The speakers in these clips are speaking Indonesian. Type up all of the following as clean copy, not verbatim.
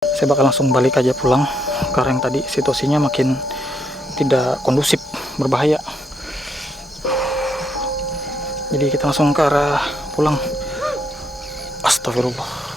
Saya bakal langsung balik aja pulang karena yang tadi situasinya makin tidak kondusif, berbahaya. Jadi kita langsung ke arah pulang. Astagfirullah.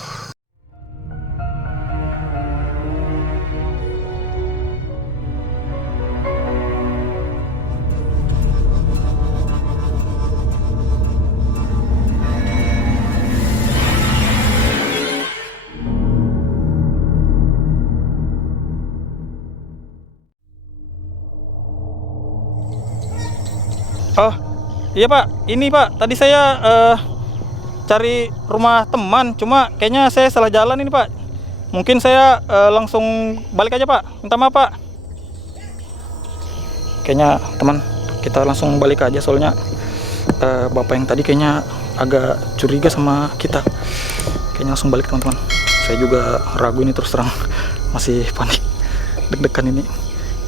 Oh, iya Pak, ini Pak, tadi saya cari rumah teman, cuma kayaknya saya salah jalan ini Pak. Mungkin saya langsung balik aja Pak, minta maaf Pak. Kayaknya teman, kita langsung balik aja soalnya Bapak yang tadi kayaknya agak curiga sama kita. Kayaknya langsung balik teman-teman. Saya juga ragu ini, terus terang masih panik, deg-degan ini.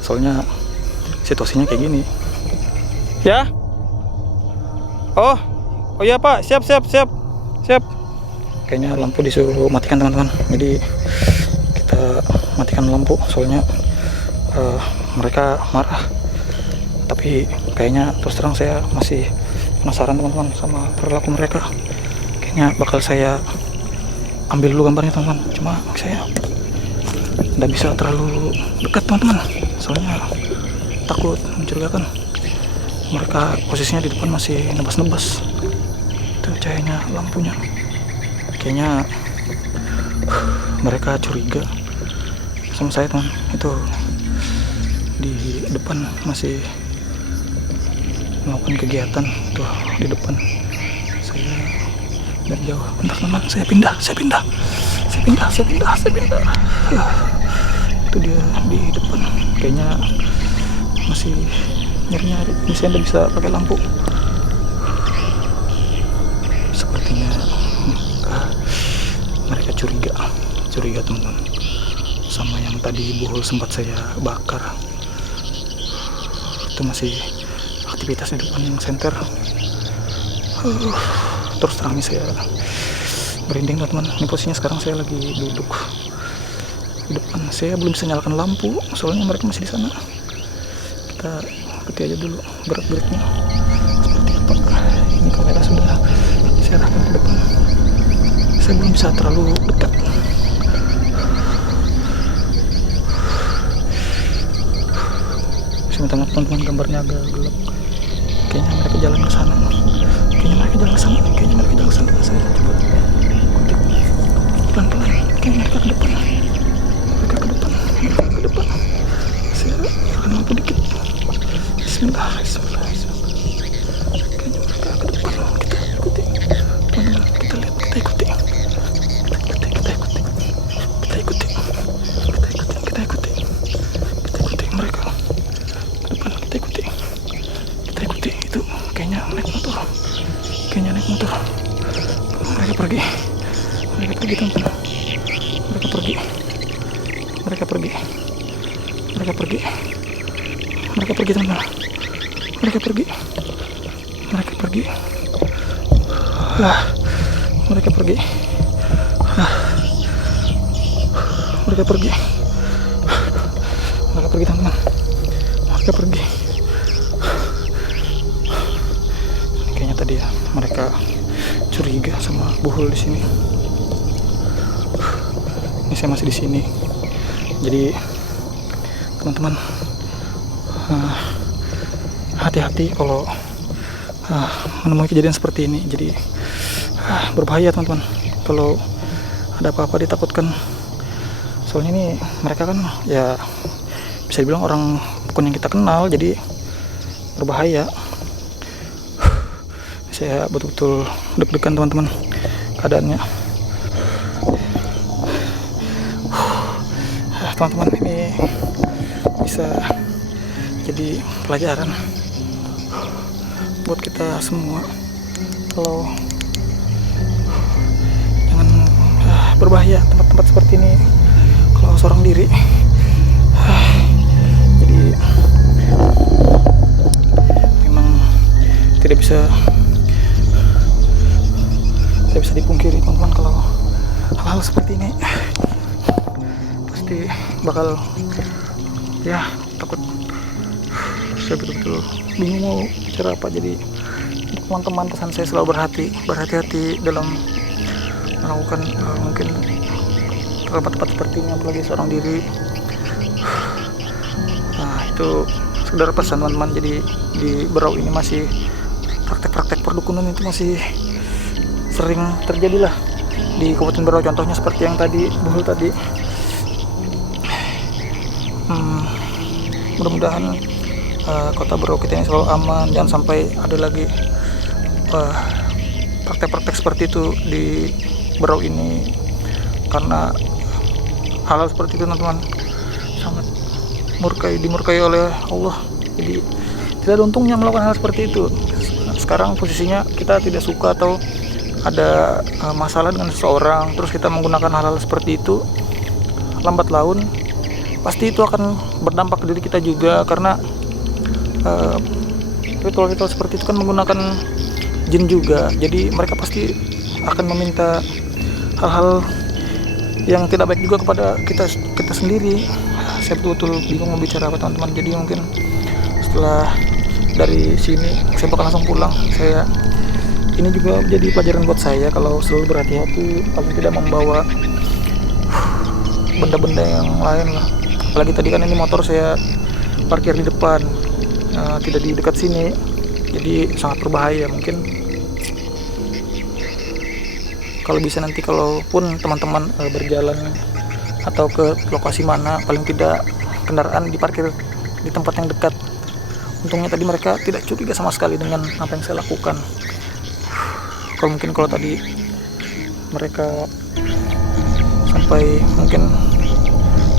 Soalnya situasinya kayak gini. Ya? Oh iya Pak, siap. Kayaknya lampu disuruh matikan teman-teman. Jadi kita matikan lampu, soalnya mereka marah. Tapi kayaknya terus terang saya masih penasaran teman-teman sama perilaku mereka. Kayaknya bakal saya ambil dulu gambarnya teman-teman. Cuma saya tidak bisa terlalu dekat teman-teman, soalnya takut mencurigakan. Mereka posisinya di depan masih nebas-nebas. Itu cahayanya lampunya. Kayaknya mereka curiga sama saya teman. Itu di depan masih melakukan kegiatan tuh di depan. Saya dari jauh. Bentar teman, saya pindah. Itu dia di depan. Kayaknya masih nyari-nyari. Ini saya tidak bisa pakai lampu. Sepertinya mereka curiga teman-teman sama yang tadi buhul sempat saya bakar. Itu masih aktivitas di depan yang senter. Terus terang ini saya merinding teman-teman. Ini posisinya sekarang saya lagi duduk di depan. Saya belum bisa nyalakan lampu soalnya mereka masih di sana. Kita ikuti aja dulu gerak-geriknya seperti apa. Ini kamera sudah saya arahkan ke depan. Saya belum bisa terlalu dekat. Saya minta maaf teman-teman, gambarnya agak gelap. Kayaknya mereka jalan ke sana. Saya coba kutip pelan-pelan. Kayaknya mereka ke depan. Saya nyalakan lampu dikit. Bismillah. Kayaknya mereka ke depan. Kita ikuti. Teman-teman, kita lihat, kita ikuti mereka ke depan. Kita ikuti. Itu kayaknya naik motor. Mereka pergi teman-teman. Mereka pergi teman-teman. Mereka pergi. Mereka pergi teman-teman. Mereka pergi. Kayaknya tadi ya mereka curiga sama buhul di sini. Ini saya masih di sini. Jadi teman-teman, hati-hati kalau menemui kejadian seperti ini. Jadi berbahaya teman-teman. Kalau ada apa-apa ditakutkan. Soalnya ini mereka kan ya bisa dibilang orang bukan yang kita kenal, jadi berbahaya. Saya betul-betul deg-degan teman-teman keadaannya. Teman-teman, ini bisa jadi pelajaran buat kita semua. Kalau jangan berbahaya tempat-tempat seperti ini kalau seorang diri. Jadi memang tidak bisa dipungkiri teman-teman kalau hal-hal seperti ini pasti bakal ya takut. Saya betul-betul bingung mau cara apa. Jadi teman-teman, pesan saya selalu berhati-hati dalam melakukan mungkin tempat-tempat seperti ini, apalagi seorang diri. Nah, itu sekedar pesan teman-teman. Jadi di Berau ini masih praktek-praktek perdukunan itu masih sering terjadi lah di Kabupaten Berau. Contohnya seperti yang tadi Buhul tadi. Mudah-mudahan kota Berau kita ini selalu aman, jangan sampai ada lagi praktek-praktek seperti itu di Berau ini, karena hal-hal seperti itu teman-teman sangat dimurkai oleh Allah. Jadi tidak ada untungnya melakukan hal seperti itu. Sekarang posisinya kita tidak suka atau ada masalah dengan seseorang, terus kita menggunakan hal-hal seperti itu, lambat laun pasti itu akan berdampak ke diri kita juga, karena ritual-ritual seperti itu kan menggunakan jin juga. Jadi mereka pasti akan meminta hal-hal yang tidak baik juga kepada kita sendiri. Saya betul-betul bingung mau bicara apa teman-teman. Jadi mungkin setelah dari sini saya bakal langsung pulang. Ini juga jadi pelajaran buat saya kalau selalu berhati-hati, paling tidak membawa benda-benda yang lain lah. Apalagi tadi kan ini motor saya parkir di depan, tidak di dekat sini, jadi sangat berbahaya. Mungkin kalau bisa nanti kalaupun teman-teman berjalan atau ke lokasi mana, paling tidak kendaraan diparkir di tempat yang dekat. Untungnya tadi mereka tidak curiga sama sekali dengan apa yang saya lakukan. Kalau tadi mereka sampai mungkin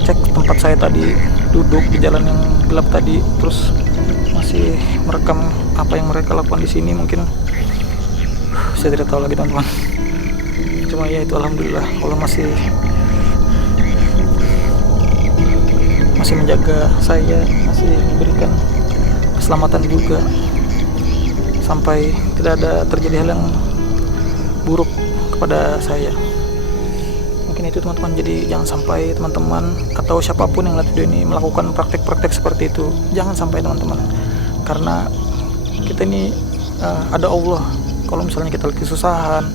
cek tempat saya tadi duduk di jalan yang gelap tadi, terus masih merekam apa yang mereka lakukan di sini, mungkin saya tidak tahu lagi teman-teman. Cuma ya itu, alhamdulillah Allah masih menjaga saya, masih memberikan keselamatan juga sampai tidak ada terjadi hal yang buruk kepada saya. Mungkin itu teman-teman. Jadi jangan sampai teman-teman atau siapapun yang lihat video ini melakukan praktek-praktek seperti itu. Jangan sampai teman-teman, karena kita ini ada Allah. Kalau misalnya kita lagi kesusahan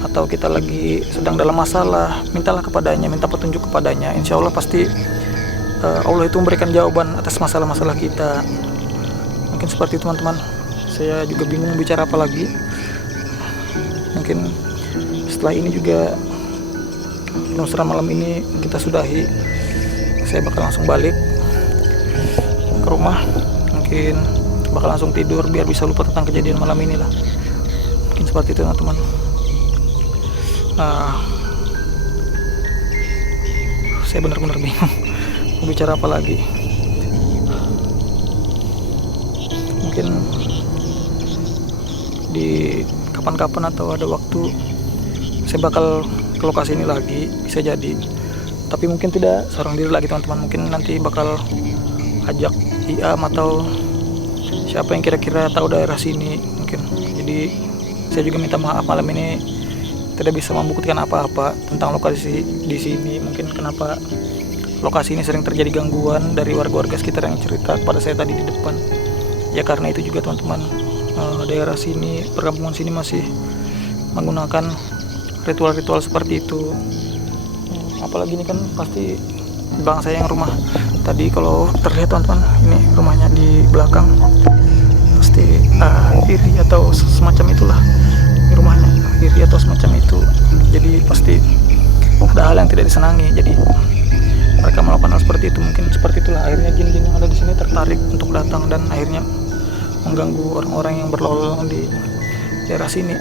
atau kita lagi sedang dalam masalah, mintalah kepadanya, minta petunjuk kepadanya. Insya Allah pasti Allah itu memberikan jawaban atas masalah-masalah kita. Mungkin seperti itu teman-teman. Saya juga bingung bicara apa lagi. Mungkin setelah ini juga Nusra malam ini kita sudahi. Saya bakal langsung balik ke rumah. Mungkin bakal langsung tidur biar bisa lupa tentang kejadian malam ini lah. Mungkin seperti itu teman-teman. Saya benar-benar bingung mau bicara apa lagi. Mungkin di kapan-kapan atau ada waktu saya bakal ke lokasi ini lagi, bisa jadi. Tapi mungkin tidak seorang diri lagi teman-teman. Mungkin nanti bakal ajak Iam atau siapa yang kira-kira tahu daerah sini mungkin. Jadi saya juga minta maaf malam ini tidak bisa membuktikan apa-apa tentang lokasi di sini. Mungkin kenapa lokasi ini sering terjadi gangguan dari warga-warga sekitar yang cerita kepada saya tadi di depan. Ya karena itu juga teman-teman, daerah sini, perkampungan sini masih menggunakan ritual-ritual seperti itu. Apalagi ini kan pasti bang saya yang rumah tadi, kalau terlihat teman-teman, ini rumahnya di belakang, pasti iri atau semacam itulah. Ini rumahnya iri atau semacam itu. Jadi pasti ada hal yang tidak disenangi. Jadi mereka melakukan hal seperti itu. Mungkin seperti itulah akhirnya jin-jin yang ada di sini tertarik untuk datang dan akhirnya mengganggu orang-orang yang berlalu di daerah sini.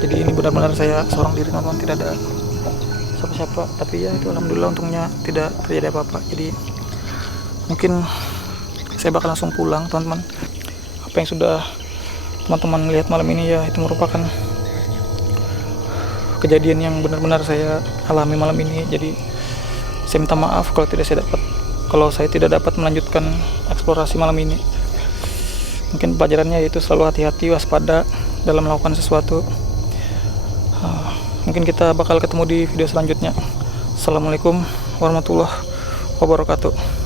Jadi ini benar-benar saya seorang diri teman-teman, tidak ada siapa-siapa. Tapi ya itu alhamdulillah untungnya tidak terjadi apa-apa. Jadi mungkin saya bakal langsung pulang teman-teman. Apa yang sudah teman-teman lihat malam ini ya itu merupakan kejadian yang benar-benar saya alami malam ini. Jadi saya minta maaf kalau saya tidak dapat melanjutkan eksplorasi malam ini. Mungkin pelajarannya yaitu selalu hati-hati, waspada dalam melakukan sesuatu. Mungkin kita bakal ketemu di video selanjutnya. Assalamualaikum warahmatullahi wabarakatuh.